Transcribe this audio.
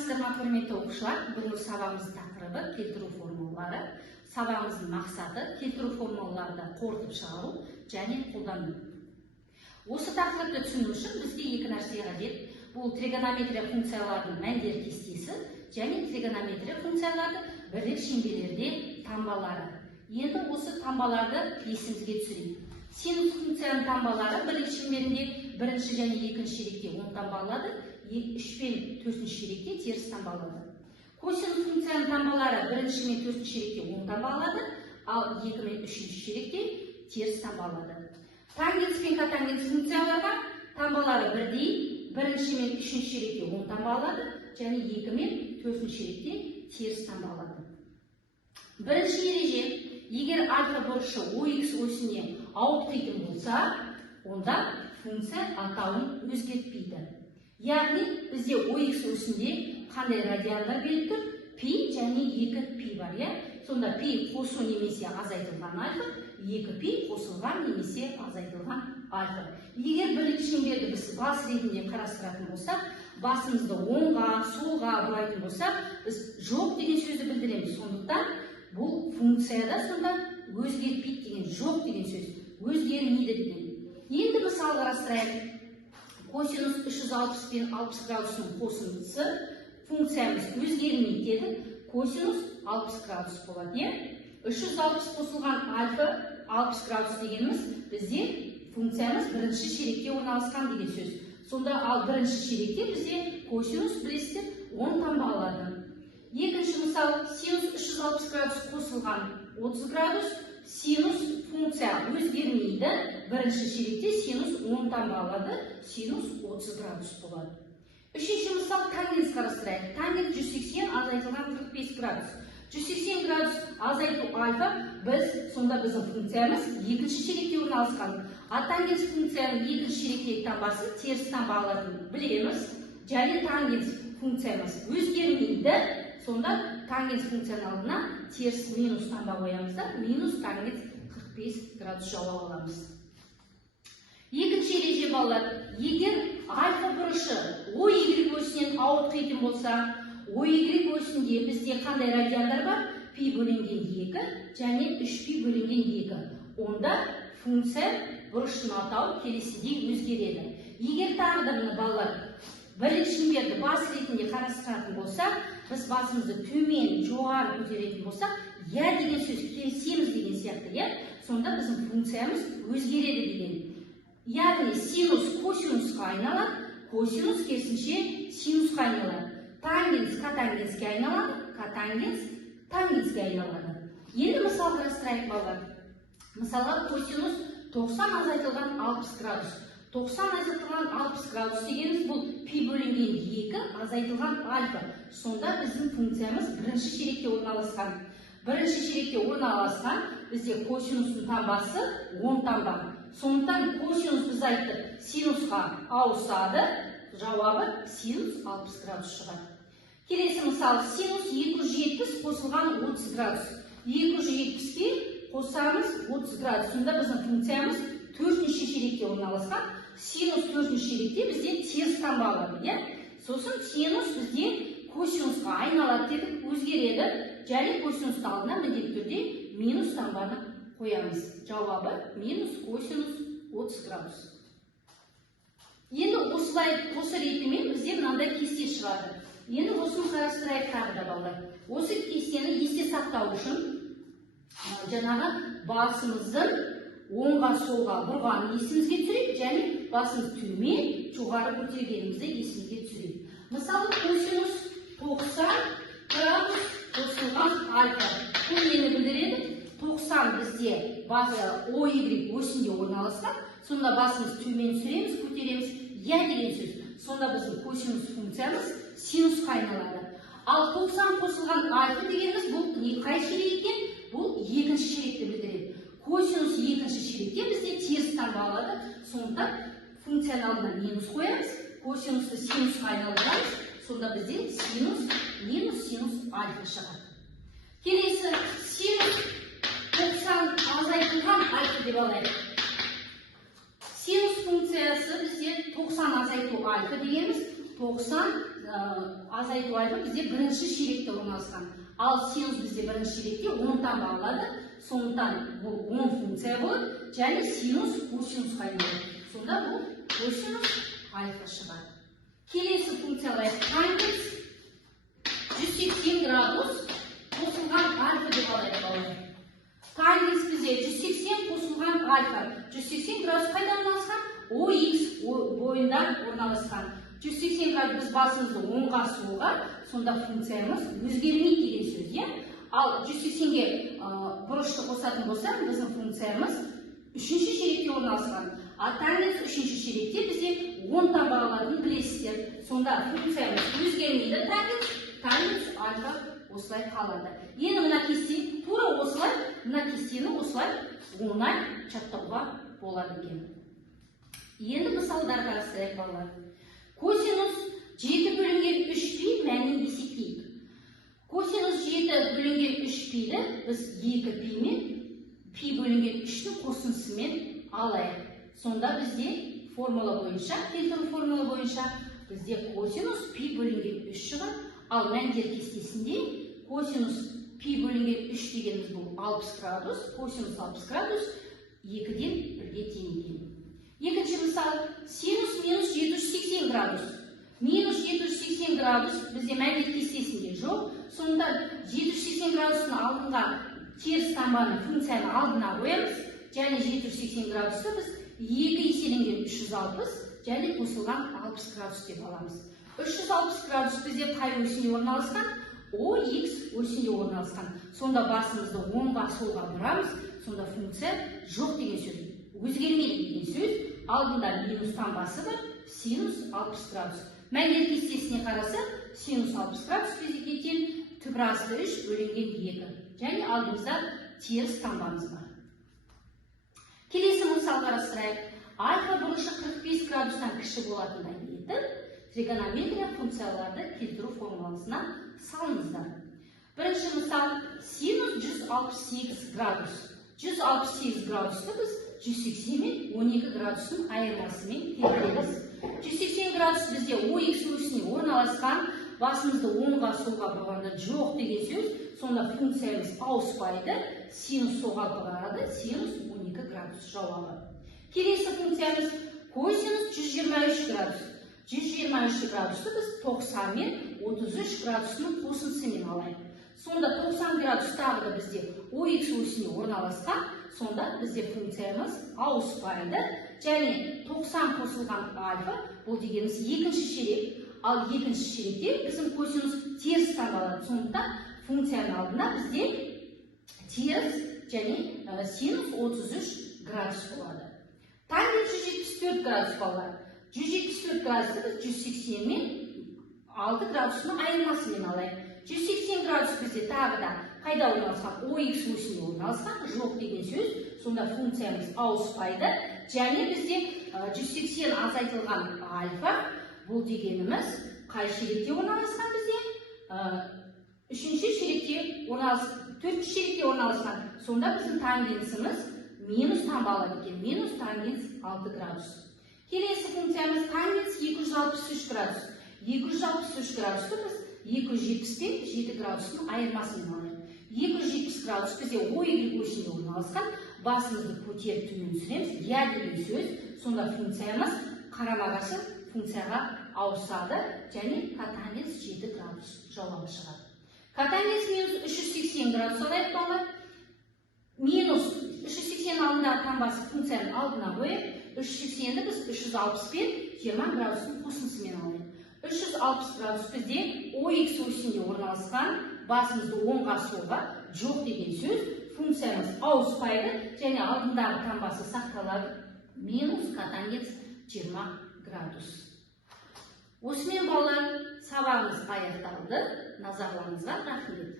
саламатсыздар ма, құрметті оқушылар? Бүгінгі сабағымыздың тақырыбы келтіру формулалары. Сабағымыздың мақсаты келтіру формулаларды қорытып шығару және қолдану. Осы тақырыпты түсіну үшін бізге екі нәрсе қажет. Бұл тригонометрия функцияларының мәндер кестесі және тригонометрия функцияларды бірлік шеңберлерде таңбалары. Енді осы таңбаларды есімізге түсірейік. Синус функцияның таңбалары бірлік шеңберінде бірінші және екінші ширекте 10 таңбалады, 3 пен 4 ширекте теріс таңбалады. Косинус функцияның таңбалары бірінші мен 4 ширекте 10 таңбалады, ал 2 мен 3 ширекте теріс таңбалады. Тангенс пен котангенс функцияларға таңбалары бірдей, бірінші мен 3 ширекте 10 таңбалады, және 2 мен 4 ширекте теріс таңбалады. Бірінші ереже, егер альфа бұрышы OX осіне ауытқитын болса, онда функция атауын өзгертпейді. Яғни, бізде OX осінде қандай радиандар беріп тұр? Пи және 2π бар, иә? Сонда пи қосу немесе азайтылған альфа, 2π қосылған немесе азайтылған альфа. Егер бірлік шеңберді біз бас ретінде қарастыратын болсақ, басымызды оңға, солға бұрайтын болсақ, біз жоқ деген сөзді білдіреміз. Сондықтан бұл функцияда сонда өзгертпейді деген, жоқ деген сөз, өзгермейді деген. Енді мысал қарастырайық. Косинус 360 пен 60 градустың қосындысы функциямыз өзгермейді деді. Косинус 60 градус болады, е? 360 қосылған альфа 60 градус дегеніміз бізде функциямыз бірінші ширекте орналасқан деген сөз. Сонда ал бірінші ширекте бізде косинус білесіздер 10 таңбалады. Екінші мысал, синус 360 градус қосылған 30 градус, синус функция өзгермейді, бірінші ширекте синус 10 таңбалады, синус 30 градус болады. Үшінші мысал, тангенс қарастырайық. Тангенс 180 азайтылған 45 градус. 180 градус азайту альфа, сонда біздің функциямыз екінші ширекте орналасқан. А тангенс функцияның екінші ширектегі таңбасы теріс таңбаларын білеміз, және тангенс функциямыз өзгермейді. Сонда тангенс функцияның алдына теріс минус таңба қоямыз да, минус тангенс 45 градус жауап аламыз. Екінші ереже балалар, егер альфа бұрышы OY осінен ауытқитын болса, OY осінде бізде қандай радиандар бар? Пи бөлінген 2 және 3π бөлінген 2. Онда функция бұрыштың атауы келесідей өзгереді. Егер тағы да мына балалар бірлік шеңберді бас ретінде қарастыратын болсақ, біз басымызды төмен, жоғары көтеретін болсақ, я деген сөз келісеміз деген сияқты, я? Сонда біздің функциямыз өзгереді деген. Яғни синус косинусқа айналады, косинус керісінше синусқа айналады. Тангенс котангенске айналады, котангенс тангенске айналады. Енді мысал қарастырайық балалар. Мысалға косинус 90 азайтылған 60 градус. 90 азайтылған 60 градус дегеніміз бұл пи бөлінген 2 азайтылған альфа. Сонда біздің функциямыз бірінші ширекте орналасқан. Бірінші ширекте орналасқан бізде косинустың таңбасы 10 таңба. Сондықтан косинус біз айттық синусқа ауысады, жауабы синус 60 градус шығады. Келесі мысал, синус 270 қосылған 30 градус. 270-ке қосамыз 30 градус. Сонда біздің функциямыз 4-ші ширекте орналасқан. Синус 4-ші ширекте бізде теріс таңбалады, иә? Сосын синус бізде косинусқа айналады дедік, өзгереді, және косинусты алдына міндетті түрде минус таңбаны қоямыз. Жауабы минус косинус 30 градус. Енді осылай осы ретімен бізде мынандай кесте шығады. Енді осыны қарастырайық тағы да балалар. Осы кестені есте сақтау үшін жаңағы басымыздың оңға солға бұрғанын есімізге түсірейік, және басымыз төмен, жоғары көтергенімізді есімізге түсірейік. Мысалы, косинус 90 градус қосылған альфа. Бұл нені білдіреді? 90 бізде басы OY осінде орналасқан. Сонда басымыз төмен түсіреміз, көтереміз, я деген сөз. Сонда біздің косинус функциямыз синусқа айналады. Ал 90 қосылған альфа дегеніміз бұл қай ширектен? Бұл екінші ширекті білдіреді. Косинус екінші ширекте бізде теріс таңбалады. Сондықтан функцияның алдына минус қоямыз, косинусты синусқа айналдырамыз. Сонда бізде синус, минус синус альфа шығады. Келесі синус 90 азайтылған альфа деп алайық. Синус функциясы бізде 90 азайту альфа дегеніміз 90 азайту альфа бізде бірінші ширекте орналасқан. Ал синус бізде бірінші ширекте 10-тан бағалады. Сондықтан бұл 10 функция болады, және синус косинусқа айналады. Сонда бұл косинус альфа шығады. Келесі функциялар тангенс 180 градус қосылған альфа деп алайық балалар. Тангенс бізде 180 қосылған альфа. 180 градус қайда орналасқан? OX бойында орналасқан. 180 градус біз басымызды оңға солға, сонда функциямыз өзгермейді деген сөз. Ал 180-ге бұрышты қосатын болса, біздің функциямыз үшінші ширекте орналасқан. А тангенс үшінші ширекте бізде 10-тан бағаларын білесіздер. Сонда функциямыз өзгермейді тангенс альфа осылай қалады. Енді мына кесте тура осылай, мына кестені осылай оңай жаттауға болады екен. Енді мысалдар қарастырайық балалар. Косинус 7 бөлінген 3 пи мәнін есептейік. Косинус 7 бөлінген 3 пиді біз 2 пи мен пи бөлінген 3-ті қосындысымен алайық. Сонда бізде формула бойынша, келтіру формула бойынша бізде косинус пи бөлінген 3 шығады. Ал мәндер кестесінде косинус пи бөлінген 3 дегеніміз бұл 60 градус, косинус 60 градус 2-ден 1-ге тең екен. Екінші мысал, синус минус 780 градус. Минус 780 градус бізде мәндер кестесінде жоқ. Сонда 780 градустың алдынға теріс таңбаны функцияны алдына қоямыз. Және 780 градусты біз 2 еселенген 360 және қосылған 60 градус деп аламыз. 360 градус бізде қай осінде орналасқан? OX осінде орналасқан. Сонда басымызды оңға солға бұрамыз. Сонда функция жоқ деген сөз. Өзгермейді деген сөз. Алдында минус таңбасы бар, синус 60 градус. Мәндер кестесіне қараса, синус 60 градус бізде тең, түбір асты 3 бөлінген 2. Және алдымызда теріс таңбамыз бар. Келесі мысал қарастырайық. Альфа бұрышы 45 градустан кіші болатындай етіп, тригонометрия функцияларды келтіру формуласына салыңыздар. Бірінші мысал, синус 168 градус. 168 градусты біз 180 мен 12 градустың айырмасымен келтіреміз. 180 градус бізде OX осіне орналасқан, басымызды оңға солға бұрғанда жоқ деген сөз. Сонда функциямыз ауыспайды, синус соға барады, синус 12 градус жауабы. Келесі функциямыз косинус 123 градус. 123 градусты біз 90 мен 33 градусының қосындысымен алайық. Сонда 90 градус тағы да бізде OX осіне орналасқан, сонда бізде функциямыз ауыспайды. Және 90 қосылған альфа, бұл дегеніміз екінші ширек, ал екінші ширекте біздің косинус теріс таңбалады. Сондықтан функцияның алдында бізде теріс және синус 33 градус болады. Тангенс 174 градус балалар. 174 градусты біз 180 мен 6 градусының айырмасымен алайық. 180 градус бізде тағы да қайда орналасқан? OX осіне орналасқан, жоқ деген сөз. Сонда функциямыз ауыспайды. Және бізде 180 азайтылған альфа, бұл дегеніміз қай ширекте орналасқан бізде? Үшінші ширекте орналасқан, төртінші ширекте орналасқан. Сонда біздің тангенсіміз минус таңбалады екен. Минус тангенс 6 градус. Келесі функциямыз тангенс 263 градус. 263 градусты біз 270 7 градусының айырмасымен алайық. 270 градус бізде OY осінде орналасқан, басымызды көтеріп төмен түсіреміз. Я деген сөз. Сонда функциямыз қарама-қарсы функцияға ауысады және котангенс 7 градус жауабы шығады. Котангенс минус 380 градус алайық балалар. Минус 380 алдындағы таңбасы функцияның алдына қойып, 380-ді біз 360 пен 20 градустың қосындысымен алайық. 360 градус бізде OX осінде орналасқан, басымызды оңға солға жоқ деген сөз. Функциямыз ауыспайды және алдындағы таңбасы сақталады. Минус котангенс 20 градус. Осымен балалар, сабағымыз аяқталды. Назарларыңызға рахмет.